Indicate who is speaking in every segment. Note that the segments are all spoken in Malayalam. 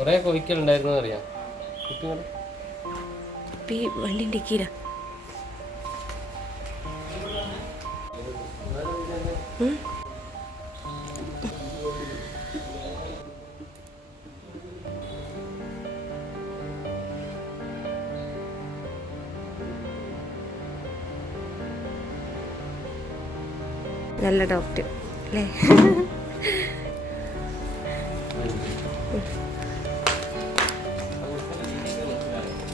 Speaker 1: കൊറേ കോഴിക്കലുണ്ടായിരുന്നു അറിയാം
Speaker 2: ഈ വണ്ടി നല്ല ഡോക്ടർ അല്ലേ?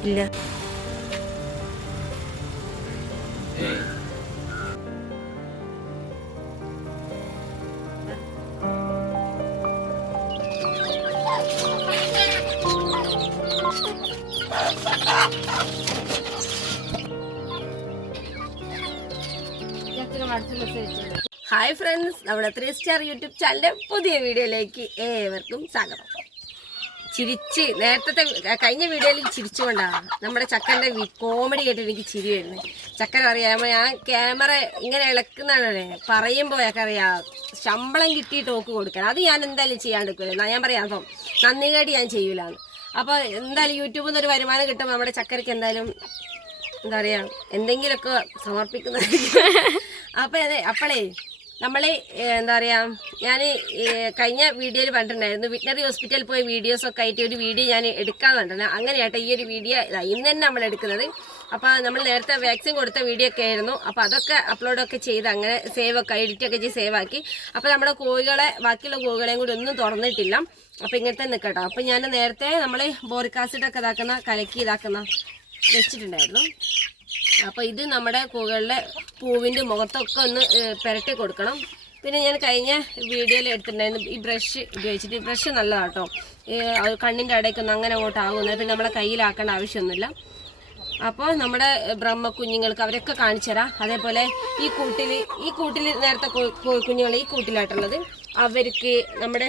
Speaker 2: ഇല്ല. ഹായ് ഫ്രണ്ട്സ് നമ്മുടെ ത്രീ സ്റ്റാർ യൂട്യൂബ് ചാനലിന്റെ പുതിയ വീഡിയോയിലേക്ക് ഏവർക്കും സ്വാഗതം. ചിരിച്ച് നേരത്തെ കഴിഞ്ഞ വീഡിയോയിൽ ചിരിച്ചുകൊണ്ടാണ് നമ്മുടെ ചക്കന്റെ കോമഡി കേട്ടിട്ട് എനിക്ക് ചിരി വരുന്നത് ചക്കൻ അറിയാമോ ഞാൻ ക്യാമറ ഇങ്ങനെ ഇളക്കുന്നതാണ് പറയുമ്പോൾ അറിയാം ശമ്പളം കിട്ടി ടോക്ക് കൊടുക്കണം അത് ഞാൻ എന്തായാലും ചെയ്യാണ്ടിരിക്കില്ല ഞാൻ പറയാം അപ്പം നന്ദി കേടി ഞാൻ ചെയ്യൂലാണ് അപ്പോൾ എന്തായാലും യൂട്യൂബിൽ നിന്ന് ഒരു വരുമാനം കിട്ടുമ്പോൾ നമ്മുടെ ചക്കരയ്ക്ക് എന്തായാലും എന്താ പറയുക എന്തെങ്കിലുമൊക്കെ സമർപ്പിക്കുന്നതായിരിക്കും. അപ്പോൾ അതെ അപ്പോളേ നമ്മൾ എന്താ പറയാ ഞാൻ കഴിഞ്ഞ വീഡിയോയിൽ പറഞ്ഞിട്ടുണ്ടായിരുന്നു വെറ്റിനറി ഹോസ്പിറ്റലിൽ പോയി വീഡിയോസ് ഒക്കെ ആയിട്ട് ഒരു വീഡിയോ ഞാൻ എടുക്കാൻ കണ്ടിട്ടുണ്ട്. അങ്ങനെയാട്ടെ ഈ ഒരു വീഡിയോ ഇന്ന് തന്നെ നമ്മൾ എടുക്കുന്നത്. അപ്പോൾ നമ്മൾ നേരത്തെ വാക്സിൻ കൊടുത്ത വീഡിയോ ഒക്കെ ആയിരുന്നു. അപ്പോൾ അതൊക്കെ അപ്ലോഡ് ഒക്കെ ചെയ്ത് അങ്ങനെ സേവ് ഒക്കെ എഡിറ്റ് ഒക്കെ ചെയ്ത് സേവ് ആക്കി. അപ്പോൾ നമ്മുടെ കോഴികളെ ബാക്കിയുള്ള കോഴികളെയും കൂടി ഒന്നും തുറന്നിട്ടില്ല. അപ്പോൾ ഇങ്ങനത്തെ നിൽക്കട്ടോ അപ്പോൾ ഞാൻ നേരത്തെ നമ്മൾ ബോറിക് ആസിഡ് ഒക്കെ ഇതാക്കുന്ന കലക്കി ഇതാക്കുന്ന വെച്ചിട്ടുണ്ടായിരുന്നു. അപ്പോൾ ഇത് നമ്മുടെ പൂകളുടെ പൂവിന്റെ മുഖത്തൊക്കെ ഒന്ന് പെരട്ടി കൊടുക്കണം. പിന്നെ ഞാൻ കഴിഞ്ഞ വീഡിയോയിൽ എടുത്തിട്ടുണ്ടായിരുന്നു ഈ ബ്രഷ് ഉപയോഗിച്ചിട്ട്. ബ്രഷ് നല്ലതാണ് കേട്ടോ കണ്ണിന്റെ ഇടയ്ക്കൊന്നും അങ്ങനെ അങ്ങോട്ട് ആകുന്നത് പിന്നെ നമ്മളെ കയ്യിലാക്കേണ്ട ആവശ്യമൊന്നുമില്ല. അപ്പോൾ നമ്മുടെ ബ്രഹ്മ കുഞ്ഞുങ്ങൾക്ക് അവരൊക്കെ കാണിച്ചു തരാം. അതേപോലെ ഈ കൂട്ടിൽ ഈ കൂട്ടിൽ നേരത്തെ കുഞ്ഞുങ്ങൾ ഈ കൂട്ടിലായിട്ടുള്ളത്. അവർക്ക് നമ്മുടെ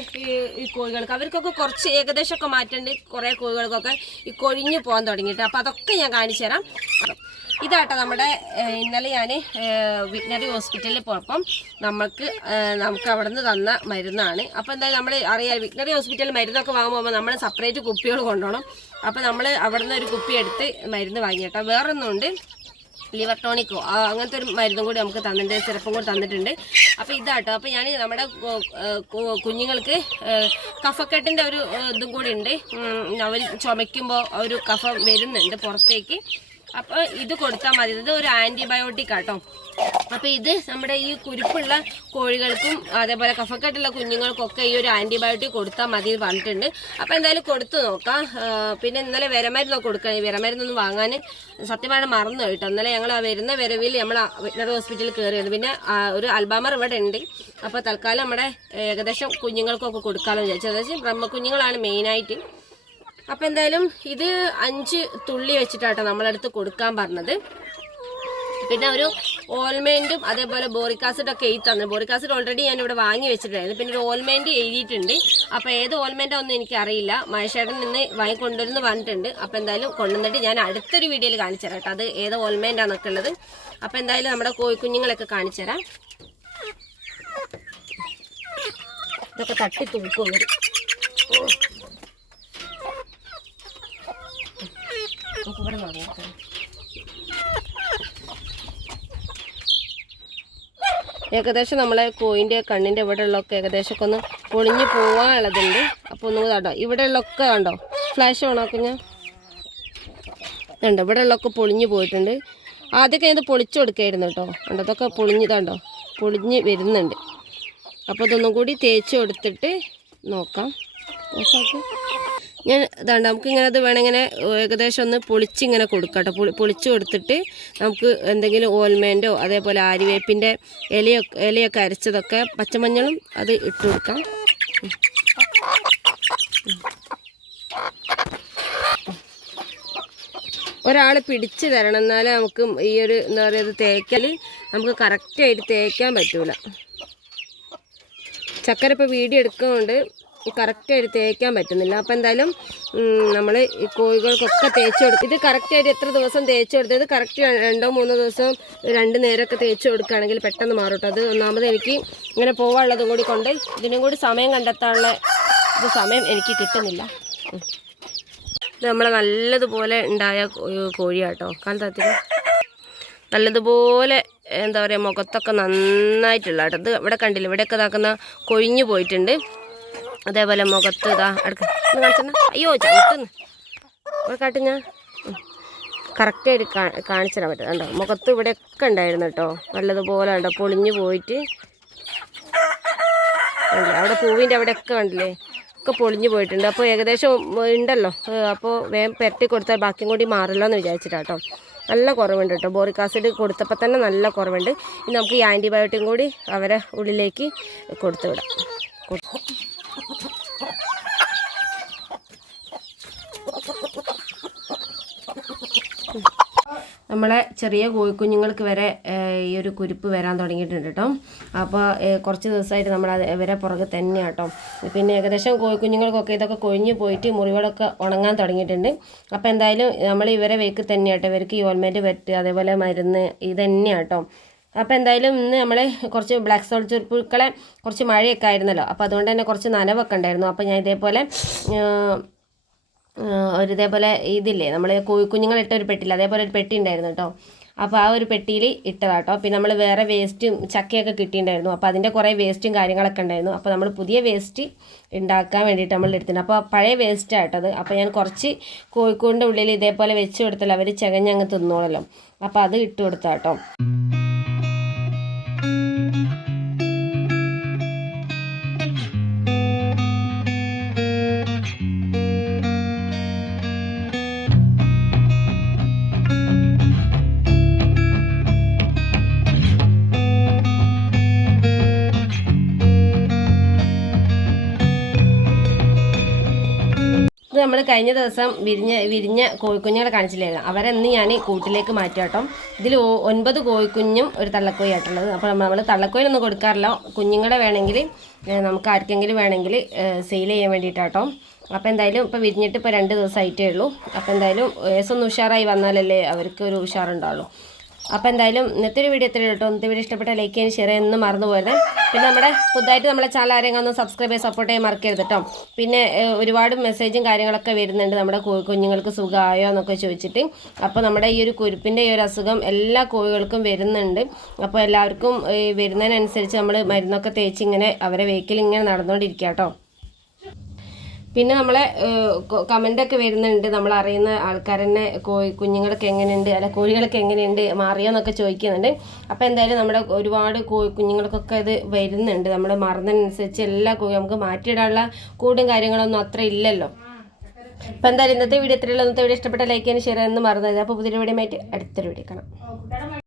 Speaker 2: ഈ കോഴികൾക്ക് അവർക്കൊക്കെ കുറച്ച് ഏകദേശമൊക്കെ മാറ്റേണ്ടി കുറേ കോഴികൾക്കൊക്കെ ഈ കൊഴിഞ്ഞു പോകാൻ തുടങ്ങിയിട്ട്. അപ്പോൾ അതൊക്കെ ഞാൻ കാണിച്ചു തരാം. ഇതാട്ടോ നമ്മുടെ ഇന്നലെ ഞാൻ വെറ്റിനറി ഹോസ്പിറ്റലിൽ പോയപ്പം നമുക്ക് നമുക്ക് അവിടെ നിന്ന് തന്ന മരുന്നാണ്. അപ്പോൾ എന്തായാലും നമ്മൾ അറിയാം വെറ്റിനറി ഹോസ്പിറ്റലിൽ മരുന്നൊക്കെ വാങ്ങുമ്പോൾ നമ്മൾ സെപ്പറേറ്റ് കുപ്പികൾ കൊണ്ടുപോകണം അപ്പോൾ നമ്മൾ അവിടെ നിന്ന് ഒരു കുപ്പി എടുത്ത് മരുന്ന് വാങ്ങി കേട്ടോ വേറൊന്നുണ്ട് ലിവർ ടോണിക്കോ അങ്ങനത്തെ ഒരു മരുന്നും കൂടി നമുക്ക് തന്നിട്ടുണ്ട് സിറപ്പും കൂടി തന്നിട്ടുണ്ട്. അപ്പോൾ ഇതാട്ടോ അപ്പോൾ ഞാൻ നമ്മുടെ കുഞ്ഞുങ്ങൾക്ക് കഫക്കെട്ടിന്റെ ഒരു ഇതും കൂടി ഉണ്ട്. അവർ ചുമയ്ക്കുമ്പോൾ ഒരു കഫം വരുന്നുണ്ട് പുറത്തേക്ക്. അപ്പോൾ ഇത് കൊടുത്താൽ മതി. ഇത് ഒരു ആന്റിബയോട്ടിക് ആട്ടോ. അപ്പോൾ ഇത് നമ്മുടെ ഈ കുരുപ്പുള്ള കോഴികൾക്കും അതേപോലെ കഫക്കെട്ടുള്ള കുഞ്ഞുങ്ങൾക്കൊക്കെ ഈ ഒരു ആന്റിബയോട്ടിക് കൊടുത്താൽ മതി എന്ന് പറഞ്ഞിട്ടുണ്ട്. അപ്പോൾ എന്തായാലും കൊടുത്തു നോക്കാം. പിന്നെ ഇന്നലെ വിരമരുന്നൊക്കെ കൊടുക്കണം ഈ വിരമരുന്നൊന്നും വാങ്ങാൻ സത്യമായിട്ട് മറന്നു കേട്ടോ. ഇന്നലെ ഞങ്ങൾ വരുന്ന വിരവിൽ നമ്മൾ വെറ്റിനറി ഹോസ്പിറ്റലിൽ കയറിയത് പിന്നെ ഒരു അൽബാമർ ഇവിടെ ഉണ്ട്. അപ്പോൾ തൽക്കാലം നമ്മുടെ ഏകദേശം കുഞ്ഞുങ്ങൾക്കൊക്കെ കൊടുക്കാമെന്ന് വിചാരിച്ചു. ഏകദേശം ബ്രഹ്മ കുഞ്ഞുങ്ങളാണ് മെയിനായിട്ട് അപ്പം എന്തായാലും ഇത് അഞ്ച് തുള്ളി വെച്ചിട്ടാട്ടോ നമ്മളടുത്ത് കൊടുക്കാൻ പറഞ്ഞത്. പിന്നെ ഒരു ഓൾമെന്റും അതേപോലെ ബോറിക് ആസിഡ് ഒക്കെ എഴുതി തന്നെ. ബോറിക് ആസിഡ് ഓൾറെഡി ഞാൻ ഇവിടെ വാങ്ങി വെച്ചിട്ടുണ്ടായിരുന്നു. പിന്നെ ഒരു ഓൾമെന്റ് എഴുതിയിട്ടുണ്ട്. അപ്പോൾ ഏത് ഓൾമെന്റ് ഒന്നും എനിക്കറിയില്ല. മഹേഷേട്ടൻ നിന്ന് വാങ്ങിക്കൊണ്ടുവരുന്നു പറഞ്ഞിട്ടുണ്ട്. അപ്പോൾ എന്തായാലും കൊണ്ടുവന്നിട്ട് ഞാൻ അടുത്തൊരു വീഡിയോയിൽ കാണിച്ചു തരാം അത് ഏത് ഓൾമെന്റാന്നൊക്കെ ഉള്ളത്. അപ്പോൾ എന്തായാലും നമ്മുടെ കോഴിക്കുഞ്ഞുങ്ങളൊക്കെ കാണിച്ചു തരാം. ഇതൊക്കെ തട്ടി തൂക്കും ഇവർ. നമുക്ക് ഇവിടെ നോക്കാം ഏകദേശം നമ്മളെ കോയിന്റെ കണ്ണിന്റെ ഇവിടെ ഉള്ളൊക്കെ ഏകദേശം ഒക്കെ ഒന്ന് പൊളിഞ്ഞ് പോവാനുള്ളതുണ്ട്. അപ്പോൾ ഒന്നും കണ്ടോ ഇവിടെ ഉള്ളൊക്കെ കണ്ടോ ഫ്ലാഷ് ഓണാക്കുഞ്ഞ കണ്ടോ ഇവിടെ ഉള്ളൊക്കെ പൊളിഞ്ഞ് പോയിട്ടുണ്ട്. ആദ്യമൊക്കെ ഇത് പൊളിച്ചു കൊടുക്കായിരുന്നു കേട്ടോ. കണ്ടോ ഇതൊക്കെ പൊളിഞ്ഞതാണ്ടോ പൊളിഞ്ഞ് വരുന്നുണ്ട്. അപ്പോൾ ഇതൊന്നും കൂടി തേച്ച് കൊടുത്തിട്ട് നോക്കാം. ഓഫാക്കി ഞാൻ ഇതാണ്ട് നമുക്ക് ഇങ്ങനെ അത് വേണം ഇങ്ങനെ ഏകദേശം ഒന്ന് പൊളിച്ചിങ്ങനെ കൊടുക്കാം കേട്ടോ പൊളി പൊളിച്ച് കൊടുത്തിട്ട് നമുക്ക് എന്തെങ്കിലും ഓൽമേന്റോ അതേപോലെ ആര്യവേപ്പിന്റെ ഇലയൊക്കെ ഇലയൊക്കെ അരച്ചതൊക്കെ പച്ചമഞ്ഞളും അത് ഇട്ട് കൊടുക്കാം. ഒരാൾ പിടിച്ച് തരണം. എന്നാലേ നമുക്ക് ഈ ഒരു എന്താ പറയുക തേക്കൽ നമുക്ക് കറക്റ്റായിട്ട് തേക്കാൻ പറ്റൂല. ചക്കര ഇപ്പോൾ വീഡിയോ കറക്റ്റായിട്ട് തേക്കാൻ പറ്റുന്നില്ല. അപ്പോൾ എന്തായാലും നമ്മൾ ഈ കോഴികൾക്കൊക്കെ തേച്ച് കൊടുക്കും ഇത് കറക്റ്റായിട്ട് എത്ര ദിവസം തേച്ച് കൊടുത്തത് കറക്റ്റ് രണ്ടോ മൂന്നോ ദിവസം രണ്ട് നേരമൊക്കെ തേച്ച് കൊടുക്കുകയാണെങ്കിൽ പെട്ടെന്ന് മാറും അത് ഒന്നാമത് എനിക്ക് ഇങ്ങനെ പോകാനുള്ളതും കൂടി കൊണ്ട് ഇതിനും കൂടി സമയം കണ്ടെത്താനുള്ള ഇത് സമയം എനിക്ക് കിട്ടുന്നില്ല. ഇത് നമ്മളെ നല്ലതുപോലെ ഉണ്ടായ കോഴിയാട്ടോ. കാലത്താത്തിന് നല്ലതുപോലെ എന്താ പറയുക മുഖത്തൊക്കെ നന്നായിട്ടുള്ള ഇത് ഇവിടെ കണ്ടില്ല ഇവിടെയൊക്കെ ഇതാക്കുന്ന കൊഴിഞ്ഞു പോയിട്ടുണ്ട്. അതേപോലെ മുഖത്ത് ഇതാ ഒന്ന് അയ്യോ ചവിട്ടുന്നു. ഇവിടെ കാട്ട് ഞാൻ കറക്റ്റായിട്ട് കാണിച്ചു തരാൻ പറ്റും. കണ്ടോ? മുഖത്ത് ഇവിടെയൊക്കെ ഉണ്ടായിരുന്നു കേട്ടോ. നല്ലതുപോലെ ഉണ്ടോ പൊളിഞ്ഞു പോയിട്ട്. അവിടെ പൂവിന്റെ അവിടെയൊക്കെ കണ്ടില്ലേ? ഒക്കെ പൊളിഞ്ഞു പോയിട്ടുണ്ട്. അപ്പോൾ ഏകദേശം ഉണ്ടല്ലോ. അപ്പോൾ വേഗം പെരട്ടി കൊടുത്താൽ ബാക്കിയും കൂടി മാറില്ല എന്ന് വിചാരിച്ചിട്ടാട്ടോ നല്ല കുറവുണ്ട് കേട്ടോ. ബോറിക് ആസിഡ് കൊടുത്തപ്പോൾ തന്നെ നല്ല കുറവുണ്ട്. ഇനി നമുക്ക് ഈ ആന്റിബയോട്ടിക്കും കൂടി അവരെ ഉള്ളിലേക്ക് കൊടുത്തു വിടാം നമ്മളെ ചെറിയ കോഴിക്കുഞ്ഞുങ്ങൾക്ക് വരെ ഈ ഒരു കുരുപ്പ് വരാൻ തുടങ്ങിയിട്ടുണ്ട് കേട്ടോ അപ്പോൾ കുറച്ച് ദിവസമായിട്ട് നമ്മൾ അത് ഇവരെ പുറകെ തന്നെയാണ് കേട്ടോ പിന്നെ ഏകദേശം കോഴിക്കുഞ്ഞുങ്ങൾക്കൊക്കെ ഇതൊക്കെ കൊഴിഞ്ഞു പോയിട്ട് മുറിവുകളൊക്കെ ഉണങ്ങാൻ തുടങ്ങിയിട്ടുണ്ട്. അപ്പോൾ എന്തായാലും നമ്മൾ ഇവരെ വേക്ക് തന്നെയാണ് കേട്ടോ ഇവർക്ക് ഈ ഓൾമെന്റ് പറ്റുക അതേപോലെ മരുന്ന് ഇത് തന്നെയാണ് കേട്ടോ അപ്പോൾ എന്തായാലും ഇന്ന് നമ്മൾ കുറച്ച് ബ്ലാക്ക് സോൾട്ട് ചുരുപ്പുക്കളെ കുറച്ച് മഴയൊക്കെ ആയിരുന്നല്ലോ. അപ്പോൾ അതുകൊണ്ട് തന്നെ കുറച്ച് നനവൊക്കെ ഉണ്ടായിരുന്നു. അപ്പോൾ ഞാൻ ഇതേപോലെ ഒരു ഇതേപോലെ ഇതില്ലേ നമ്മൾ കുഞ്ഞുങ്ങളിട്ട ഒരു പെട്ടിയിൽ അതേപോലെ ഒരു പെട്ടി ഉണ്ടായിരുന്നു കേട്ടോ. അപ്പോൾ ആ ഒരു പെട്ടിയിൽ ഇട്ടതാട്ടോ പിന്നെ നമ്മൾ വേറെ വേസ്റ്റും ചക്കയൊക്കെ കിട്ടിയിട്ടുണ്ടായിരുന്നു. അപ്പോൾ അതിന്റെ കുറേ വേസ്റ്റും കാര്യങ്ങളൊക്കെ ഉണ്ടായിരുന്നു. അപ്പോൾ നമ്മൾ പുതിയ വേസ്റ്റ് ഉണ്ടാക്കാൻ വേണ്ടിയിട്ട് നമ്മൾ എടുത്തിട്ടുണ്ട്. അപ്പോൾ പഴയ വേസ്റ്റ് ആയിട്ടത് അപ്പോൾ ഞാൻ കുറച്ച് കോഴിക്കോടിന്റെ ഉള്ളിൽ ഇതേപോലെ വെച്ച് കൊടുത്തല്ലോ. അവർ ചകഞ്ഞങ്ങ് തിന്നോളല്ലോ. അപ്പോൾ അത് ഇട്ട് കൊടുത്താട്ടോ നമ്മൾ കഴിഞ്ഞ ദിവസം വിരിഞ്ഞ വിരിഞ്ഞ കോഴിക്കുഞ്ഞുങ്ങളെ കാണിച്ചില്ലായിരുന്നു. അവരെ ഇന്ന് ഞാൻ കൂട്ടിലേക്ക് മാറ്റാട്ടോ ഇതിൽ ഒൻപത് കോഴിക്കുഞ്ഞും ഒരു തള്ളക്കോഴി ആയിട്ടുള്ളത്. അപ്പോൾ നമ്മൾ തള്ളക്കോയിലൊന്നും കൊടുക്കാറില്ല. കുഞ്ഞുങ്ങളെ വേണമെങ്കിൽ നമുക്ക് ആർക്കെങ്കിലും വേണമെങ്കിൽ സെയിൽ ചെയ്യാൻ വേണ്ടിയിട്ടാട്ടോ. അപ്പോൾ എന്തായാലും ഇപ്പോൾ വിരിഞ്ഞിട്ട് ഇപ്പോൾ രണ്ട് ദിവസമായിട്ടേ ഉള്ളൂ. അപ്പോൾ എന്തായാലും ഏസൊന്ന് ഉഷാറായി വന്നാലല്ലേ അവർക്ക് ഒരു ഉഷാറുണ്ടാവുള്ളൂ. അപ്പോൾ എന്തായാലും ഇന്നത്തെ ഒരു വീഡിയോ എത്രയും കേട്ടോ. ഇന്നത്തെ വീഡിയോ ഇഷ്ടപ്പെട്ട ലൈക്ക് ചെയ്യാൻ ഷെയർ ചെയ്യാൻ മറന്നുപോലെ പിന്നെ നമ്മുടെ പുതുതായിട്ട് നമ്മളെ ചാനൽ ആരെങ്കിലും ഒന്ന് സബ്സ്ക്രൈബ് ചെയ്ത് സപ്പോർട്ട് ചെയ്യാൻ മറക്കരുത് കേട്ടോ. പിന്നെ ഒരുപാട് മെസ്സേജും കാര്യങ്ങളൊക്കെ വരുന്നുണ്ട് നമ്മുടെ കുഞ്ഞുങ്ങൾക്ക് സുഖമായോ എന്നൊക്കെ ചോദിച്ചിട്ട്. അപ്പോൾ നമ്മുടെ ഈ ഒരു കുരുപ്പിന്റെ ഈ ഒരു അസുഖം എല്ലാ കോഴികൾക്കും വരുന്നുണ്ട്. അപ്പോൾ എല്ലാവർക്കും വരുന്നതിനനുസരിച്ച് നമ്മൾ മരുന്നൊക്കെ തേച്ച് ഇങ്ങനെ അവരെ വെഹിക്കിൽ ഇങ്ങനെ നടന്നുകൊണ്ടിരിക്കുക കേട്ടോ. പിന്നെ നമ്മളെ കമന്റ് ഒക്കെ വരുന്നുണ്ട്. നമ്മൾ അറിയുന്ന ആൾക്കാർ തന്നെ കോഴി കുഞ്ഞുങ്ങളൊക്കെ എങ്ങനെയുണ്ട്? അല്ല കോഴികളൊക്കെ എങ്ങനെയുണ്ട്? മാറിയോ എന്നൊക്കെ ചോദിക്കുന്നുണ്ട്. അപ്പോൾ എന്തായാലും നമ്മുടെ ഒരുപാട് കോഴി കുഞ്ഞുങ്ങൾക്കൊക്കെ ഇത് വരുന്നുണ്ട്. നമ്മൾ മറന്നതിനനുസരിച്ച് എല്ലാ കോഴി നമുക്ക് മാറ്റിയിടാനുള്ള കൂടും കാര്യങ്ങളൊന്നും അത്ര ഇല്ലല്ലോ. അപ്പം എന്തായാലും ഇന്നത്തെ വീഡിയോ ഇത്രയുള്ള ഇന്നത്തെ വീഡിയോ ഇഷ്ടപ്പെട്ട ലൈക്ക് ചെയ്യാൻ ഷെയർ ചെയ്യാൻ മറന്നത് അപ്പോൾ പുതിയൊരു വീഡിയോ ആയിട്ട് അടുത്തൊരു വീഡിയോ കാണാം.